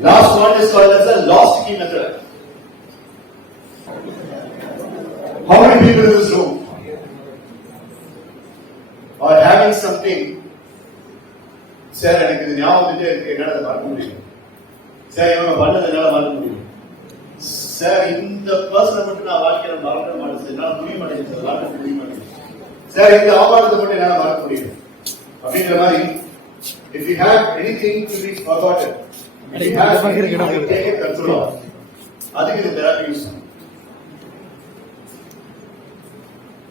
Last one is called as the lost key method. How many people in this room are having something? Sir எனக்கு இது ஞாபகத்துட்டே இருக்கு, என்னால அதை மறக்க முடியும். சார் இவங்க பண்ணது என்னால மறக்க முடியும். சார் இந்த பர்சனை மட்டும் நான் வாழ்க்கையில மறக்க மாட்டேன், என்னால முடிய மாட்டேங்குது சார், வாழ்க்கை முடிய மாட்டேங்குது சார், இந்த அவமானத்தை மட்டும் என்னால மறக்க முடியும் அப்படிங்கிற மாதிரி. If you have anything to be forgotten, if you have anything to take control of, அதுக்கு இந்த தெரப்பி யூஸ் பண்ணும்.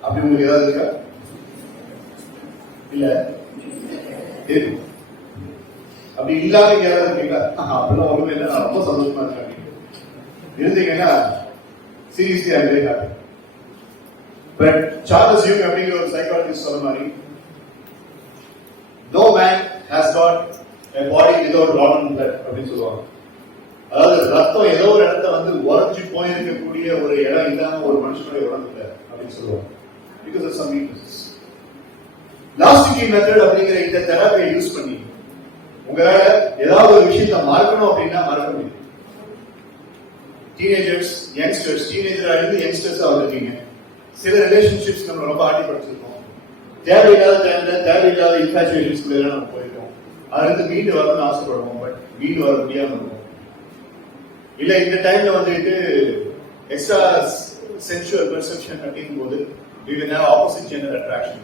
அப்படி உங்களுக்கு ஏதாவது இருக்கா? இல்ல இருக்கு. அப்படி இல்லாம யாராவது இருக்கீங்களா? அப்படிலாம் ஒண்ணுமே இல்லை, நான் ரொம்ப சந்தோஷமா இருக்கேன். இருந்தீங்கன்னா seriously I very happy. But Charles யூங் அப்படிங்கிற ஒரு சைக்காலஜிஸ்ட் சொன்ன மாதிரி, no man has got a body without rotten blood அப்படின்னு சொல்லுவாங்க. அதாவது ரத்தம் ஏதோ ஒரு இடத்த வந்து உறைஞ்சு போயிருக்கக்கூடிய ஒரு இடம் இல்லாம ஒரு மனுஷனுடைய உடம்பு இல்லை அப்படின்னு சொல்லுவாங்க. Because of some weaknesses. Last key method அப்படிங்கிற இந்த தெரப்பியை யூஸ் பண்ணி உங்களால ஏதாவது ஒரு விஷயத்தை மறக்கணும் அப்படின்னா மறக்க முடியும். டீனேஜர்ஸ், யங்ஸ்டர்ஸ், டீனேஜரா இருந்து யங்ஸ்டர்ஸா வந்திருக்கீங்க. சில ரிலேஷன்ஷிப்ஸ் நம்ம ரொம்ப ஆட்டிப்படுத்திருக்கோம். தேவையில்லாத டைம்ல தேவையில்லாத இன்ஃபாச்சுவேஷன்ஸ்குள்ள நம்ம போயிருக்கோம். அதுல இருந்து மீண்டு வரணும்னு ஆசைப்படுவோம், பட் மீண்டு வர முடியாம இருக்கும். இல்ல இந்த டைம்ல வந்துட்டு எக்ஸ்ட்ரா சென்சுவல் பெர்செப்ஷன் அப்படிங்கும் போது we will have opposite gender attraction.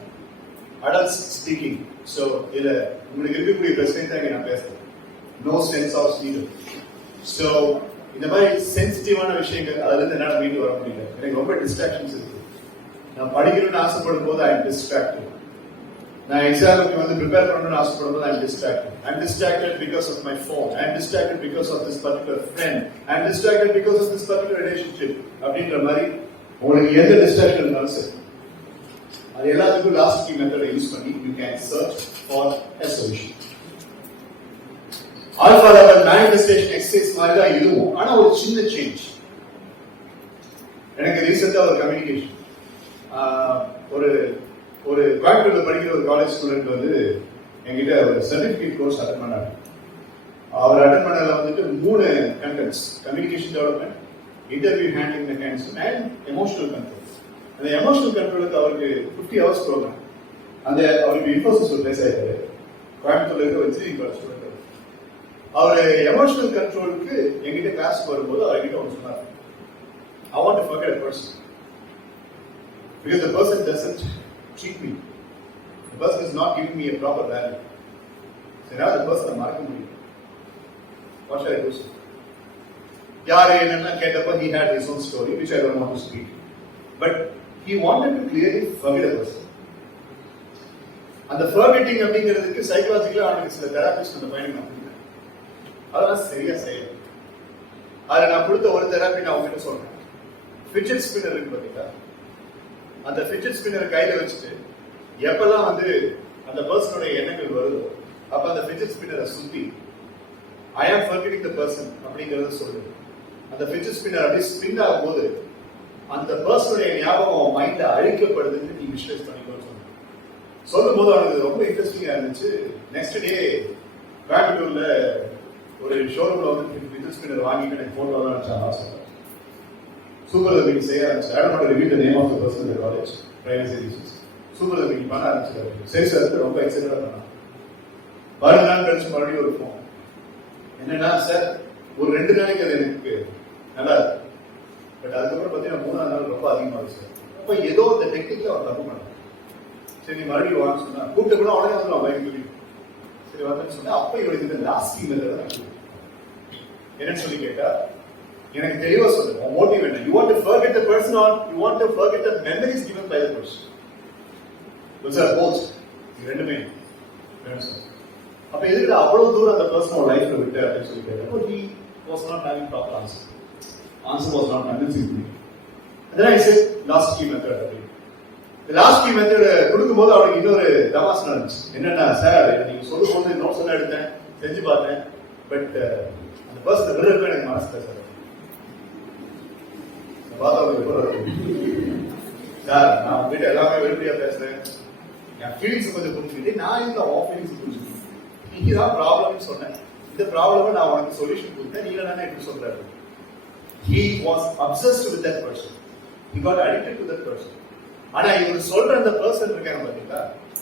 Adults speaking. So இதுல உங்களுக்கு இருக்கக்கூடிய பிரச்சனை தான் நான் பேசுறேன். No sense of freedom. So இந்த மாதிரி சென்சிட்டிவான விஷயங்கள் அதுல இருந்து என்னால மீண்டு வர முடியல. எனக்கு ரொம்ப டிஸ்ட்ராக்ஷன்ஸ் இருக்கு. நான் படிக்கணும்னு ஆசைப்படும் போது ஐ எம் டிஸ்ட்ராக்டட். நான் எக்ஸாமுக்கு வந்து ப்ரிப்பேர் பண்ணணும்னு ஆசைப்படும் போது I am distracted. I am distracted because of my phone. I am distracted because of this particular friend. I am distracted because of this particular relationship அப்படின்ற மாதிரி உங்களுக்கு எந்த டிஸ்ட்ராக்ஷன் இருந்தாலும் சரி, அது எல்லாத்துக்கும் லாஸ்ட் கீ மெத்தடை யூஸ் பண்ணி you can search for a solution. Alpha level manifestation exercise மாதிரி தான் இதுவும், ஆனா ஒரு சின்ன சேஞ்ச். எனக்கு ரீசெண்டா ஒரு கம்யூனிகேஷன், ஒரு ஒரு கோயம்புத்தூர்ல படிக்கிற ஒரு காலேஜ் ஸ்டூடெண்ட் வந்து என்கிட்ட ஒரு சர்டிபிகேட் கோர்ஸ் அட்டன் பண்ணாரு. அவர் அட்டன் பண்ணதுல வந்துட்டு 3 contents: communication development, interview handling mechanism and emotional control. அந்த எமோஷனல் கண்ட்ரோலுக்கு அவருக்கு 50 hours ப்ரோக்ராம். அந்த அவருக்கு இன்ஃபோசிஸ் ஒரு பிளேஸ் ஆயிருக்காரு, கோயம்புத்தூர்ல இருக்க இன்ஜினியரிங் காலேஜ் ஸ்டூடெண்ட். அவர் எமோஷனல் கண்ட்ரோலுக்கு எங்கிட்ட கிளாஸ்க்கு வரும்போது அவர்கிட்ட ஒன்று சொன்னார், I want to forget a person because the person doesn't treat me, the person is not giving me a proper value. So now the person மறக்க முடியும். What shall I do? யாரு என்னன்னா கேட்டப்ப he had his own story which I don't want to speak, but he wanted to clearly forget a person. அந்த forgetting அப்படிங்கிறதுக்கு சைக்காலஜிக்கலா அவனுக்கு சில therapist அந்த பையனுக்கு நான் கொடுத்தேன். அதெல்லாம் சரியா செய்யல. அதை நான் கொடுத்த ஒரு தெரப்பி நான் உங்ககிட்ட சொல்றேன். ஃபிட்ஜெட் ஸ்பின்னர் இருக்கு பாத்தீங்களா, அந்த ஃபிட்ஜெட் ஸ்பின்னர் கையில வச்சுட்டு எப்பெல்லாம் வந்து அந்த பர்சனோட எண்ணங்கள் வருதோ அப்ப அந்த ஃபிட்ஜெட் ஸ்பின்னரை சுத்தி I am forgetting the person அப்படிங்கறத சொல்லுங்க. அந்த ஃபிட்ஜெட் ஸ்பின்னர் அப்படியே ஸ்பின் ஆகும்போது அந்த பர்சனுடைய ஞாபகம் மைண்ட்ல அழிக்கப்படுதுன்னு நீ விஷுவலைஸ் பண்ணிக்கோன்னு சொன்னேன். சொல்லும் போது அவனுக்கு ரொம்ப இன்ட்ரெஸ்டிங்கா இருந்துச்சு. நெக்ஸ்ட் டே கோயம்புத்தூர்ல ஒரு ஷோரூம்ல வந்து ஃபிட்ஜெட் ஸ்பின்னர் வாங்கிட்டு எனக்கு போட்டோ தான் அனுப்பிச்சாங்க. ஆசை சூப்பர் மீட்டிங் செய்ய ஆரம்பிச்சு. I don't want to reveal the name of the person in the college, privacy reasons. Super meeting பண்ண ஆரம்பிச்சாரு. சரி சார், ரொம்ப எக்ஸைட்டடா பண்ணான். 10 நாள் கழிச்சு மறுபடியும் ஒரு ஃபோன். என்னன்னா சார், ஒரு 2 நாளைக்கு அது எனக்கு நல்லா இருக்கு, பட் அதுக்கப்புறம் பார்த்தீங்கன்னா 3ஆவது நாள் ரொம்ப அதிகமாக இருக்கு சார். அப்போ ஏதோ இந்த டெக்னிக்ல அவன் தப்பு பண்ணான். சரி நீ மறுபடியும் வாங்க சொன்னா, கூப்பிட்டு கூட உடனே வந்து நான் பைக் சொல்லி சரி வந்து சொன்னா, அப்போ இவனுக்கு இந்த லாஸ்ட் மெத்தட் என்னன்னு சொல்லி கேட்டா, எனக்கு தெளிவா சொல்லுங்க மோட்டிவ் என்ன. You want to forget the person or you want to forget the memories given by the person? Those are both. இது ரெண்டுமே வேணும் சார். அப்ப எதுக்கு அவ்வளவு தூரம் அந்த பர்சனோட லைஃப்ல விட்டு அப்படின்னு சொல்லி கேட்டப்போ he was not having proper answer. Answer was not convincing me. And then I said last key method. The last key method கொடுக்கும்போது அவனுக்கு இன்னொரு தமாஸ் நடந்துச்சு. என்னன்னா சார், நீங்க சொல்லும் போது நோட்ஸ் எல்லாம் எடுத்தேன், செஞ்சு பார்த்தேன், பட் அந்த பர்சன் விருப்பம் எனக்கு மனசுல சார். சார் நான் உங்ககிட்ட எல்லாமே வெளிப்படையா பேசுறேன், என் ஃபீலிங்ஸ் கொஞ்சம் புரிஞ்சுக்கிட்டு நான் இந்த ஆஃப் ஃபீலிங்ஸ் புரிஞ்சுக்கிட்டேன், நீங்கதான் ப்ராப்ளம்னு சொன்னேன். இந்த ப்ராப்ளம் நான் உனக்கு சொல்யூஷன் கொடுத்தேன், நீங்க தானே எப்படி சொல்றாரு. He was obsessed with that person. He got addicted to that person. ஆனா இவர் சொல்ற அந்த பர்சன் இருக்காங்க பாத்தீங்களா,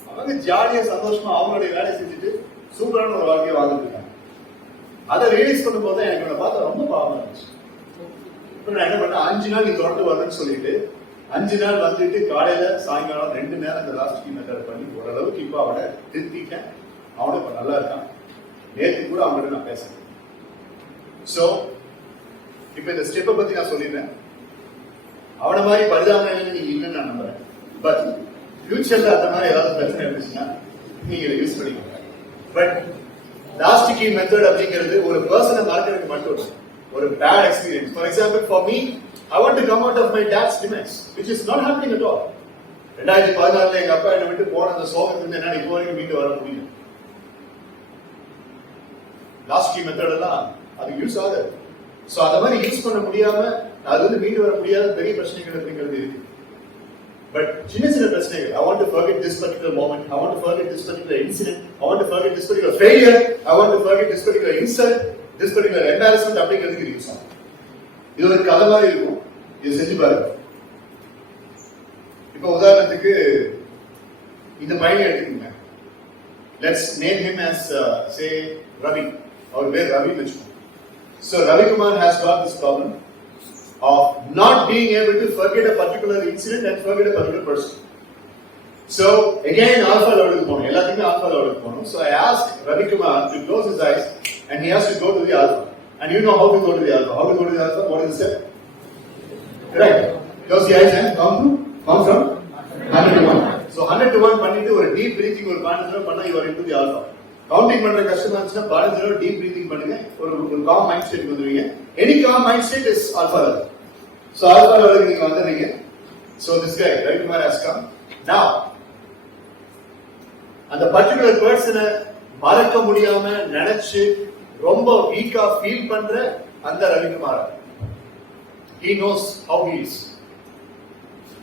அவங்க ஜாலியா சந்தோஷமா அவங்களுடைய வேலையை செஞ்சுட்டு சூப்பரான ஒரு வாழ்க்கையை வாழ்ந்துட்டு இருக்காங்க. அதை ரியலைஸ் பண்ணும்போது எனக்கு இவனை பார்த்தா ரொம்ப பாவமா இருந்துச்சு. இப்ப நான் என்ன பண்ணேன், 5 நாள் நீ தொடர்ந்து வரணும்னு சொல்லிட்டு 5 நாள் வந்துட்டு காலையில சாயங்காலம் 2 நேரம் இந்த லாஸ்ட் கீ மெத்தட் பண்ணி ஓரளவுக்கு இப்ப அவனை திருத்திட்டேன். அவனும் இப்ப நல்லா இருக்கான். நேற்று கூட அவங்ககிட்ட நான் பேசுறேன். சோ இப்ப இந்த ஸ்டெப்பை பத்தி நான் சொல்லிடுறேன். அவனை மாதிரி பரிதாபம் நீங்க இல்லைன்னு நான் நம்புறேன். பட் ஃபியூச்சர்ல அந்த மாதிரி ஏதாவது பிரச்சனை இருந்துச்சுன்னா நீங்க இதை யூஸ் பண்ணிக்கோங்க. பட் லாஸ்ட் கீ மெத்தட் அப்படிங்கிறது ஒரு பர்சனை மார்க்கெட்டுக்கு மட்டும் ஒரு bad experience. For example, for me, I want to come out of my dad's demise, which is not happening at all. 2014 எங்க அப்பா என்ன விட்டு போன அந்த சோகத்துல என்ன இப்போ வரைக்கும் மீண்டு வர முடியும். லாஸ்ட் கீ மெத்தட் எல்லாம் அது யூஸ் ஆகுது. சோ அத மாதிரி யூஸ் பண்ண முடியாம அது வந்து மீண்டு வர முடியாத பெரிய பிரச்சனைகள் அப்படிங்கிறது இருக்கு. பட் சின்ன சின்ன பிரச்சனைகள், I want to forget this particular moment, I want to forget this particular incident, I want to forget this particular failure, I want to forget this particular insult, this particular embarrassment அப்படிங்கிறதுக்கு use ஆகும். இது ஒரு கதை மாதிரி இருக்கும். இது செஞ்சு பாருங்க. இப்ப உதாரணத்துக்கு இந்த பையனை எடுத்துக்கோங்க. Let's name him as say Ravi. அவர் பேர் ரவின்னு வச்சுக்கோங்க. So Ravi Kumar has got this problem of not being able to forget a particular incident and forget a particular person. So again, alpha level ku ponu. Ellathukku alpha level ku ponu. So I asked Ravi Kumar to close his eyes and he has to go to the alpha. And you know how to go to the alpha. How to go to the alpha? What is the step? Correct. Close the eyes and come from 100 to 1. So 100 to 1 பண்ணிட்டு ஒரு deep breathing ஒரு 15 தடவை பண்ணா you are into the alpha. Counting பண்ற கஷ்டமா இருந்துச்சுன்னா 15 தடவை deep breathing பண்ணுங்க. ஒரு காம் மைண்ட் ஸ்டேட் வந்துருவீங்க. Any calm mind state is alpha level. So ஆல்பா லெவலுக்கு நீங்க வந்துறீங்க. So this guy Ravi Kumar has come. Now அந்த பர்టిక్యులர் பர்சனை மறக்க முடியாம நினைச்சு ரொம்ப வீக்கா ஃபீல் பண்ற அந்த Ravi Kumar, he knows how he is.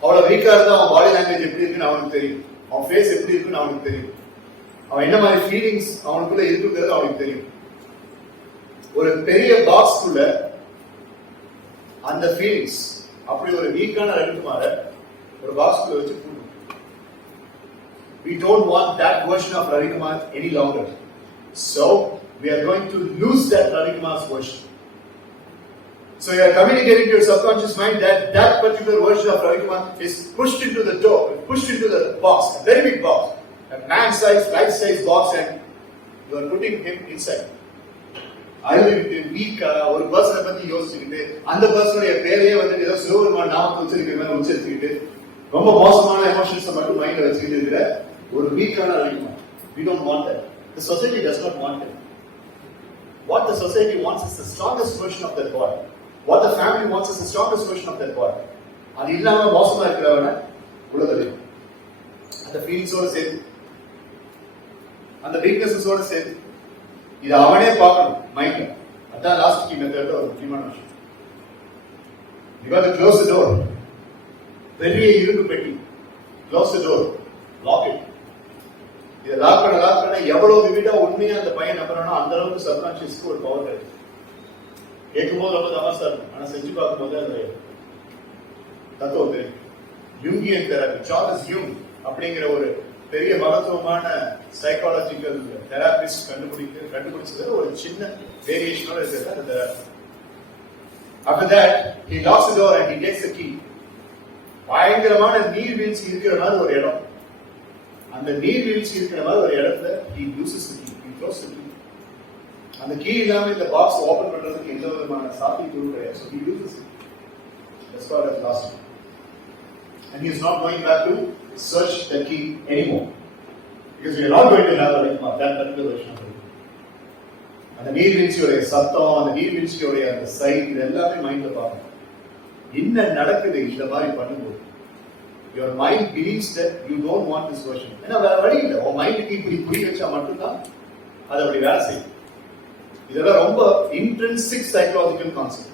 அவ்வளவு வீக்கா இருந்தா அவன் பாடி லாங்குவேஜ் எப்படி இருக்குன்னு அவனுக்கு தெரியும். அவன் ஃபேஸ் எப்படி இருக்குன்னு அவனுக்கு தெரியும். அவன் என்ன மாதிரி ஃபீலிங்ஸ் அவனுக்குள்ள இருக்குங்கிறது அவனுக்கு தெரியும். ஒரு பெரிய பாக்ஸ்க்குள்ள அந்த ஃபீலிங்ஸ் அப்படி ஒரு வீக்கான Ravi Kumar ஒரு பாக்ஸ்க்குள்ள வச்சு போடணும். We don't want that version of Ravi Kumar any longer. So we are going to lose that Ravi Kumar's version. So you are communicating to your subconscious mind that that particular version of Ravi Kumar is pushed into the door, pushed into the box, a very big box. A man-sized, life-sized box, and you are putting him inside. அழுதுகிட்டு வீக்கா ஒரு பர்சனை பத்தி யோசிச்சுக்கிட்டு அந்த பர்சனுடைய பேரையே வந்துட்டு ஏதோ சிவபெருமான் நாமத்தை உச்சரிக்கிற மாதிரி உச்சரிச்சுக்கிட்டு ரொம்ப மோசமான எமோஷன்ஸை மட்டும் மைண்ட்ல வச்சுக்கிட்டு இருக்கிற ஒரு வீக்கான Ravi Kumar. We don't want that. The society does not want it. What the society wants is the strongest version of that boy. What the family wants is the strongest version of that boy. அது இல்லாம மோசமா இருக்கிறவன உலகத்துல அந்த ஃபீலிங்ஸோட சேர்த்து அந்த வீக்னஸஸோட சேர்த்து இது அவனே பார்க்கணும் மைண்ட்ல. அதான் லாஸ்ட் கீ மெத்தட் ஒரு முக்கியமான விஷயம். You got to close the door. பெரிய இரும்பு பெட்டி. Close the door. Lock it. இதை லாக் பண்ண எவ்வளவு விவிடா உண்மையா அந்த பையன் நம்புறானோ அந்த அளவுக்கு சப்கான்ஷியஸ்க்கு ஒரு பவர் கிடைக்கும். கேட்கும்போது ரொம்ப தமாசா இருக்கும். ஆனா செஞ்சு பார்க்கும்போது அந்த தத்துவம் தெரியும். யூங்கியன் தெரபி, சார்லஸ் யூங் அப்படிங்கிற ஒரு பெரிய மகத்துவமான சைக்காலஜிக்கல் தெரபிஸ்ட் கண்டுபிடிச்சது ஒரு சின்ன வேரியேஷனோட இருக்கிறது அந்த therapy. After that, he locks the door and he takes the key. பயங்கரமான நீர்வீழ்ச்சி இருக்கிற மாதிரி ஒரு இடம். அந்த நீர்வீழ்ச்சி இருக்கிற மாதிரி ஒரு இடத்துல he uses the key. He throws the key. அந்த கீ இல்லாம இந்த பாக்ஸ் ஓபன் பண்றதுக்கு எந்த விதமான சாத்தியக்கூறு கிடையாது. So he uses it. That's called as last key. And he is not going back to search the key anymore. Because we are not going to have that particular version of it. அந்த நீர்வீழ்ச்சியோடைய சத்தம், அந்த நீர்வீழ்ச்சியோடைய அந்த side, இது எல்லாமே மைண்ட்ல பார்க்கணும். என்ன நடக்குது இந்த மாதிரி பண்ணும்போது? Your mind believes that you don't want this version. ஏன்னா வேற வழி இல்லை. உன் மைண்டுக்கு இப்படி புரிய வச்சா மட்டும்தான் அது அப்படி வேலை செய்யும். இதெல்லாம் ரொம்ப இன்ட்ரின்சிக் சைக்காலஜிக்கல் கான்செப்ட்.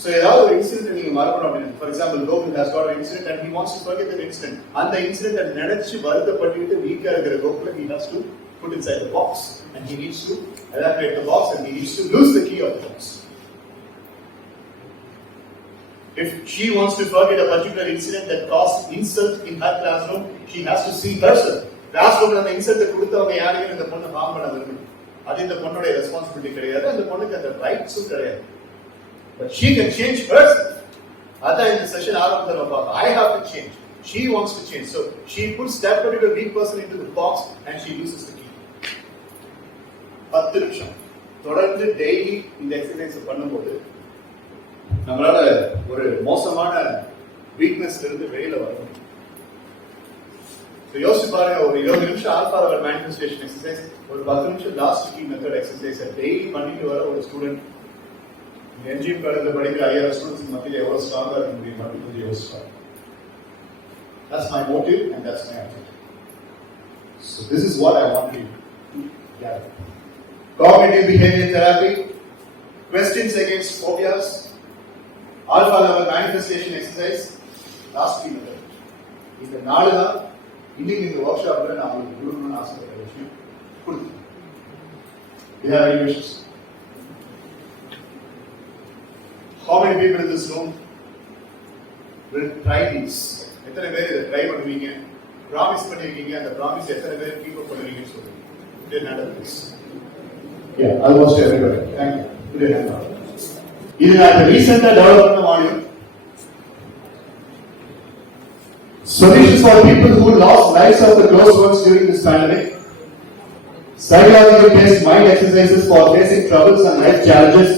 So ஏதாவது ஒரு இன்சிடென்ட் நீங்க மறக்கணும் அப்படின்னு, for example Gokul has got an incident and he wants to forget that incident. அந்த இன்சிடென்ட் நினைச்சு வருத்தப்பட்டுட்டு வீக்கா இருக்கிற Gokula he has to put inside the box, and he needs to evacuate the box, and he needs to lose the key of the box. If she wants to forget a particular incident that caused insult in her classroom, she has to see herself. Classroom அந்த insult கொடுத்தவங்க யாரையும் இந்த பொண்ணு harm பண்ண விரும்பல. அது இந்த பொண்ணோட ரெஸ்பான்சிபிலிட்டி கிடையாது, அந்த பொண்ணுக்கு அந்த ரைட்ஸும் கிடையாது. But she can change herself. அதான் இந்த செஷன் ஆரம்பத்துல பார்ப்போம். I have to change. She wants to change. So she puts that particular weak person into the box and she loses the key. 10 நிமிஷம் தொடர்ந்து டெய்லி இந்த எக்ஸசைஸ் பண்ணும்போது நம்மளால ஒரு மோசமான வீக்னஸ்ல இருந்து வெளியில வர முடியும். யோசிச்சு பாருங்க, ஒரு 20 நிமிஷம் ஆல்பா லெவல் மேனிஃபெஸ்டேஷன் எக்ஸசைஸ், ஒரு 10 நிமிஷம் last key method exercise daily பண்ணிட்டு வர ஒரு ஸ்டூடெண்ட் என்ஜிஎம் காலேஜ்ல படிக்கிற 5000 ஸ்டூடெண்ட்ஸ் மத்தியில் எவ்வளவு ஸ்ட்ராங்கா இருக்க முடியும் அப்படின்னு கொஞ்சம் யோசிச்சு. That's my motive and that's my objective. So this is what I want you to gather. Cognitive behavior therapy, questions against phobias, alpha level manifestation exercise, last key method. இந்த நாலு தான் இன்னைக்கு இந்த ஒர்க் ஷாப்ல நான் உங்களுக்கு கொடுக்கணும்னு ஆசைப்பட்ட விஷயம் கொடுத்து. Do you have any questions? How many people in this room will try these? எத்தனை பேர் இதை ட்ரை பண்ணுவீங்க? ப்ராமிஸ் பண்ணிருக்கீங்க, அந்த ப்ராமிஸ் எத்தனை பேர் கீப் அப் பண்ணுவீங்கன்னு சொல்லுங்க. Put your hand up, please. Yeah, almost everybody. Thank you. Put your hand up. இது நான் ரீசெண்டா டெவலப் பண்ண module. Solutions for people who lost lives of the close ones during this pandemic. Psychological based mind exercises for facing troubles and life challenges.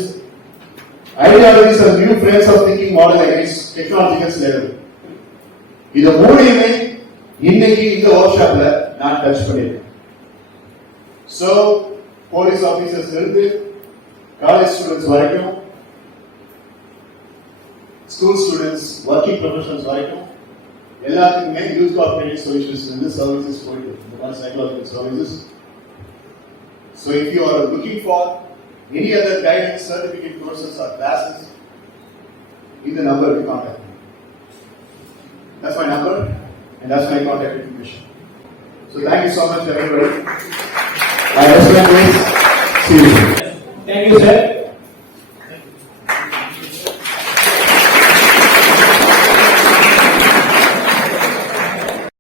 Ideologies and new frames of thinking model against technological slavery. இது மூணையுமே இன்னைக்கு இந்த work ஷாப்ல நான் touch பண்ணிருக்கேன். So police officers இருந்து college students வரைக்கும், school students, working professionals வரைக்கும் எல்லாத்துக்குமே யூத் கோஆபரேட்டிவ் சொல்யூஷன்ஸ் இருந்து சர்வீசஸ் போயிட்டு இந்த மாதிரி psychological services. So if you are looking for any other guidance, certificate courses or classes, in the number you contact me. That's my number and that's my contact information. So thank you so much everybody. I respect this. See you. Thank you, sir.